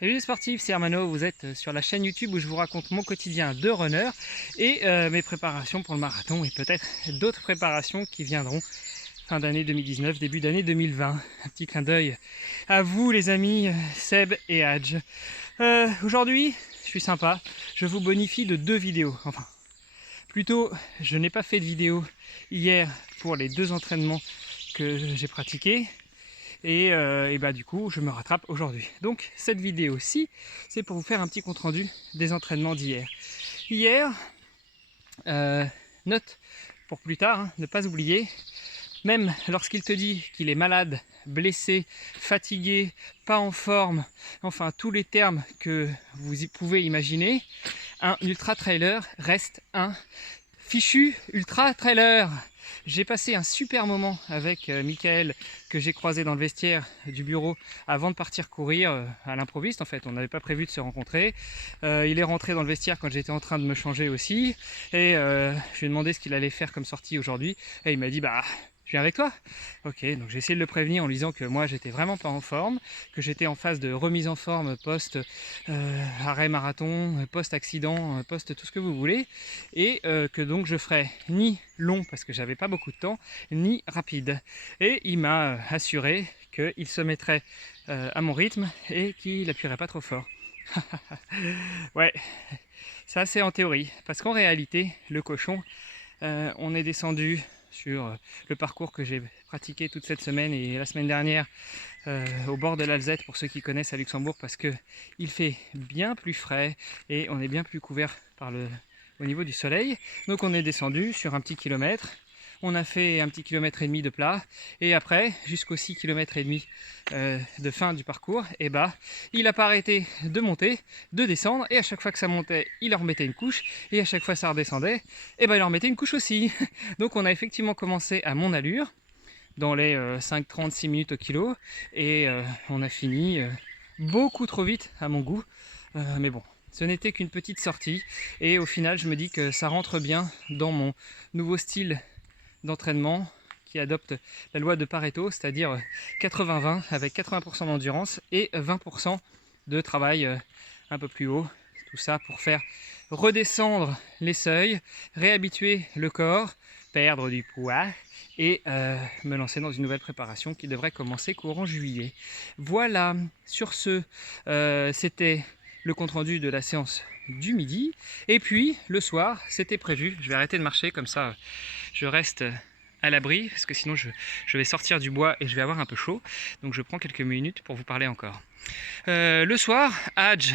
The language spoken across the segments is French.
Salut les sportifs, c'est Hermano, vous êtes sur la chaîne YouTube où je vous raconte mon quotidien de runner et mes préparations pour le marathon et peut-être d'autres préparations qui viendront fin d'année 2019, début d'année 2020. Un petit clin d'œil à vous les amis Seb et Hadj. Aujourd'hui, je suis sympa, je vous bonifie de 2 vidéos. Enfin, plutôt, je n'ai pas fait de vidéo hier pour les 2 entraînements que j'ai pratiqués. Et bah du coup je me rattrape aujourd'hui. Donc cette vidéo-ci, c'est pour vous faire un petit compte rendu des entraînements d'hier. Hier, note pour plus tard, ne pas oublier, même lorsqu'il te dit qu'il est malade, blessé, fatigué, pas en forme, enfin tous les termes que vous pouvez imaginer, un ultra trailer reste un fichu ultra trailer. J'ai passé un super moment avec Michael que j'ai croisé dans le vestiaire du bureau avant de partir courir à l'improviste. En fait, on n'avait pas prévu de se rencontrer. Il est rentré dans le vestiaire quand j'étais en train de me changer aussi. Et je lui ai demandé ce qu'il allait faire comme sortie aujourd'hui. Et il m'a dit, bah, je viens avec toi. Ok, donc j'ai essayé de le prévenir en lui disant que moi j'étais vraiment pas en forme, que j'étais en phase de remise en forme post arrêt marathon, post accident, post tout ce que vous voulez, et que donc je ferais ni long parce que j'avais pas beaucoup de temps, ni rapide. Et il m'a assuré qu'il se mettrait à mon rythme et qu'il appuierait pas trop fort. Ouais, ça c'est en théorie, parce qu'en réalité, le cochon, on est descendu sur le parcours que j'ai pratiqué toute cette semaine et la semaine dernière au bord de l'Alzette pour ceux qui connaissent à Luxembourg, parce que il fait bien plus frais et on est bien plus couvert au niveau du soleil. Donc on est descendu sur un petit kilomètre. On a fait un petit kilomètre et demi de plat et après jusqu'aux 6 km et demi de fin du parcours, et bah il n'a pas arrêté de monter, de descendre, et à chaque fois que ça montait il en remettait une couche, et à chaque fois que ça redescendait, et bah il en remettait une couche aussi. Donc on a effectivement commencé à mon allure dans les 5,36 minutes au kilo et on a fini beaucoup trop vite à mon goût, mais bon, ce n'était qu'une petite sortie et au final je me dis que ça rentre bien dans mon nouveau style d'entraînement qui adopte la loi de Pareto, c'est-à-dire 80-20 avec 80% d'endurance et 20% de travail un peu plus haut. Tout ça pour faire redescendre les seuils, réhabituer le corps, perdre du poids et me lancer dans une nouvelle préparation qui devrait commencer courant juillet. Voilà, sur ce, c'était le compte-rendu de la séance du midi. Et puis, le soir, c'était prévu, je vais arrêter de marcher, comme ça je reste à l'abri, parce que sinon je vais sortir du bois et je vais avoir un peu chaud. Donc je prends quelques minutes pour vous parler encore. Le soir, Hadj,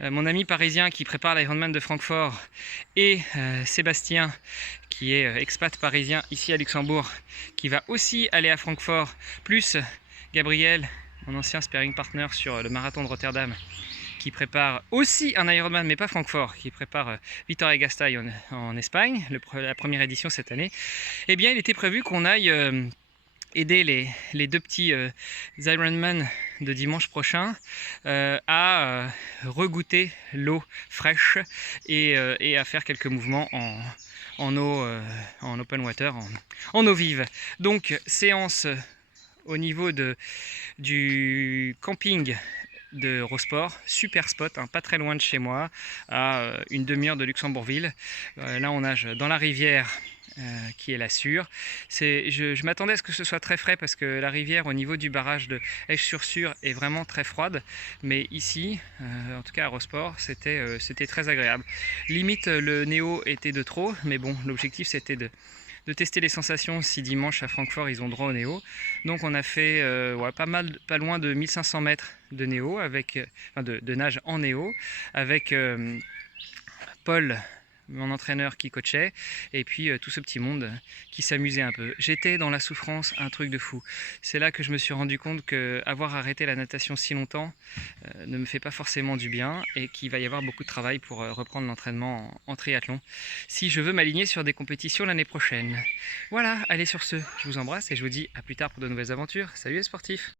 mon ami parisien qui prépare l'Ironman de Francfort, et Sébastien, qui est expat parisien ici à Luxembourg, qui va aussi aller à Francfort, plus Gabriel, mon ancien sparring partner sur le marathon de Rotterdam, qui prépare aussi un Ironman, mais pas Francfort, qui prépare Vitoria-Gasteiz en Espagne, la première édition cette année. Eh bien, il était prévu qu'on aille aider les 2 petits Ironman de dimanche prochain à regoûter l'eau fraîche et à faire quelques mouvements en eau, en open water, en eau vive. Donc, séance au niveau du camping de Rosport, super spot, pas très loin de chez moi, à une demi-heure de Luxembourgville. Là on nage dans la rivière qui est la Sûre. Je m'attendais à ce que ce soit très frais parce que la rivière au niveau du barrage de Esch-sur-Sûre est vraiment très froide, mais ici, en tout cas à Rosport, c'était très agréable. Limite le néo était de trop, mais bon, l'objectif c'était de tester les sensations si dimanche à Francfort ils ont droit au néo. Donc on a fait pas loin de 1500 mètres de néo, de nage en néo, avec Paul, mon entraîneur qui coachait, et puis tout ce petit monde qui s'amusait un peu. J'étais dans la souffrance, un truc de fou. C'est là que je me suis rendu compte qu'avoir arrêté la natation si longtemps ne me fait pas forcément du bien, et qu'il va y avoir beaucoup de travail pour reprendre l'entraînement en triathlon, si je veux m'aligner sur des compétitions l'année prochaine. Voilà, allez sur ce, je vous embrasse et je vous dis à plus tard pour de nouvelles aventures. Salut les sportifs!